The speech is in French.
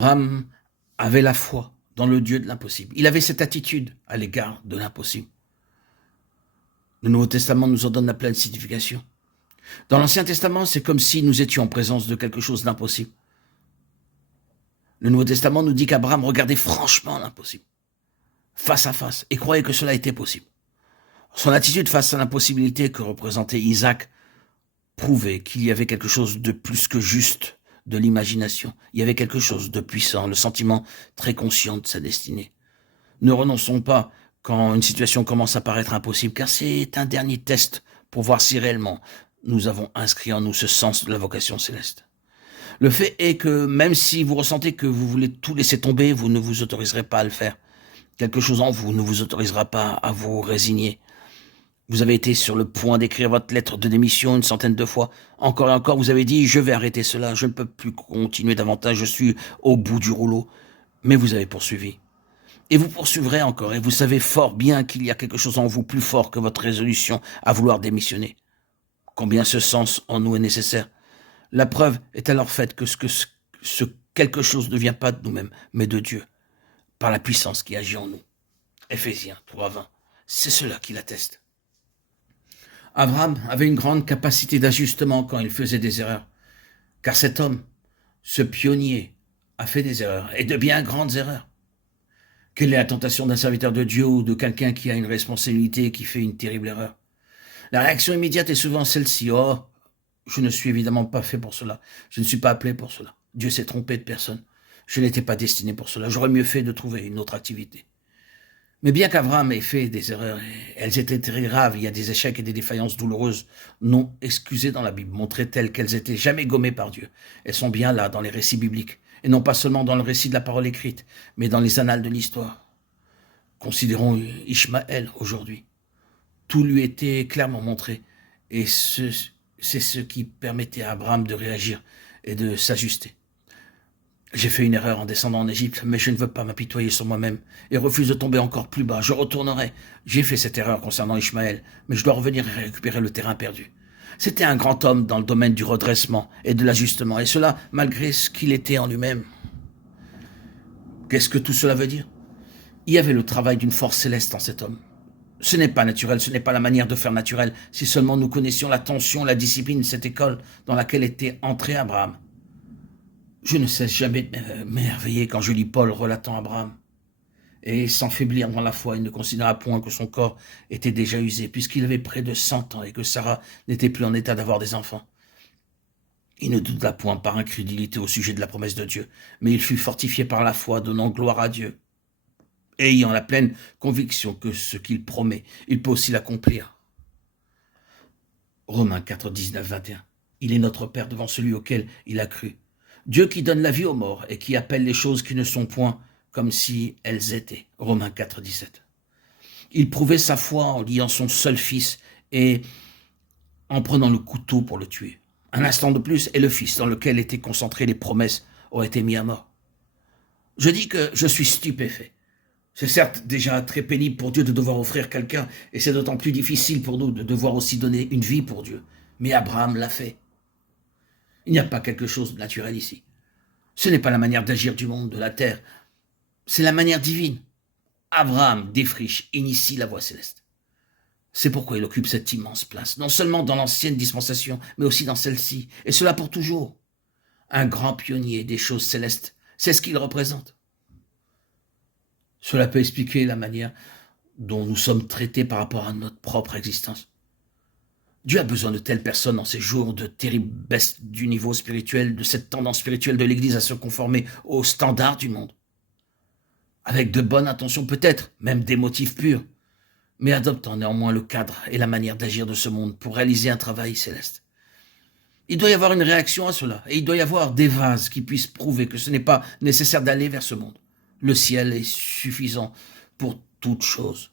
Abraham avait la foi dans le Dieu de l'impossible. Il avait cette attitude à l'égard de l'impossible. Le Nouveau Testament nous en donne la pleine signification. Dans l'Ancien Testament, c'est comme si nous étions en présence de quelque chose d'impossible. Le Nouveau Testament nous dit qu'Abraham regardait franchement l'impossible, face à face, et croyait que cela était possible. Son attitude face à l'impossibilité que représentait Isaac prouvait qu'il y avait quelque chose de plus que juste de l'imagination. Il y avait quelque chose de puissant, le sentiment très conscient de sa destinée. Ne renonçons pas quand une situation commence à paraître impossible, car c'est un dernier test pour voir si réellement nous avons inscrit en nous ce sens de la vocation céleste. Le fait est que même si vous ressentez que vous voulez tout laisser tomber, vous ne vous autoriserez pas à le faire. Quelque chose en vous ne vous autorisera pas à vous résigner. Vous avez été sur le point d'écrire votre lettre de démission 100 de fois. Encore et encore, vous avez dit « je vais arrêter cela, je ne peux plus continuer davantage, je suis au bout du rouleau ». Mais vous avez poursuivi. Et vous poursuivrez encore, et vous savez fort bien qu'il y a quelque chose en vous plus fort que votre résolution à vouloir démissionner. Combien ce sens en nous est nécessaire. La preuve est alors faite que ce quelque chose ne vient pas de nous-mêmes, mais de Dieu, par la puissance qui agit en nous. Éphésiens 3:20, c'est cela qui l'atteste. Abraham avait une grande capacité d'ajustement quand il faisait des erreurs, car cet homme, ce pionnier, a fait des erreurs, et de bien grandes erreurs. Quelle est la tentation d'un serviteur de Dieu ou de quelqu'un qui a une responsabilité et qui fait une terrible erreur? La réaction immédiate est souvent celle-ci. Oh, je ne suis évidemment pas fait pour cela. Je ne suis pas appelé pour cela. Dieu s'est trompé de personne. Je n'étais pas destiné pour cela. J'aurais mieux fait de trouver une autre activité. Mais bien qu'Abraham ait fait des erreurs, elles étaient très graves. Il y a des échecs et des défaillances douloureuses, non excusées dans la Bible, montrées telles qu'elles étaient jamais gommées par Dieu. Elles sont bien là, dans les récits bibliques, et non pas seulement dans le récit de la parole écrite, mais dans les annales de l'histoire. Considérons Ishmaël aujourd'hui. Tout lui était clairement montré, et c'est ce qui permettait à Abraham de réagir et de s'ajuster. J'ai fait une erreur en descendant en Égypte, mais je ne veux pas m'apitoyer sur moi-même et refuse de tomber encore plus bas. Je retournerai. J'ai fait cette erreur concernant Ishmaël, mais je dois revenir et récupérer le terrain perdu. C'était un grand homme dans le domaine du redressement et de l'ajustement, et cela malgré ce qu'il était en lui-même. Qu'est-ce que tout cela veut dire? Il y avait le travail d'une force céleste en cet homme. Ce n'est pas naturel, ce n'est pas la manière de faire naturelle, si seulement nous connaissions la tension, la discipline de cette école dans laquelle était entré Abraham. Je ne cesse jamais de m'émerveiller quand je lis Paul relatant Abraham. Et sans faiblir dans la foi, il ne considéra point que son corps était déjà usé, puisqu'il avait près de 100 ans et que Sarah n'était plus en état d'avoir des enfants. Il ne douta point par incrédulité au sujet de la promesse de Dieu, mais il fut fortifié par la foi, donnant gloire à Dieu, ayant la pleine conviction que ce qu'il promet, il peut aussi l'accomplir. Romains 4, 19, 21. Il est notre Père devant celui auquel il a cru. Dieu qui donne la vie aux morts et qui appelle les choses qui ne sont point comme si elles étaient. Romains 4, 17. Il prouvait sa foi en liant son seul fils et en prenant le couteau pour le tuer. Un instant de plus et le fils dans lequel étaient concentrées les promesses aurait été mis à mort. Je dis que je suis stupéfait. C'est certes déjà très pénible pour Dieu de devoir offrir quelqu'un, et c'est d'autant plus difficile pour nous de devoir aussi donner une vie pour Dieu. Mais Abraham l'a fait. Il n'y a pas quelque chose de naturel ici. Ce n'est pas la manière d'agir du monde, de la terre. C'est la manière divine. Abraham défriche, initie la voie céleste. C'est pourquoi il occupe cette immense place, non seulement dans l'ancienne dispensation, mais aussi dans celle-ci, et cela pour toujours. Un grand pionnier des choses célestes, c'est ce qu'il représente. Cela peut expliquer la manière dont nous sommes traités par rapport à notre propre existence. Dieu a besoin de telles personnes en ces jours de terrible baisse du niveau spirituel, de cette tendance spirituelle de l'Église à se conformer aux standards du monde. Avec de bonnes intentions peut-être, même des motifs purs, mais adoptant néanmoins le cadre et la manière d'agir de ce monde pour réaliser un travail céleste. Il doit y avoir une réaction à cela, et il doit y avoir des vases qui puissent prouver que ce n'est pas nécessaire d'aller vers ce monde. Le ciel est suffisant pour toute chose.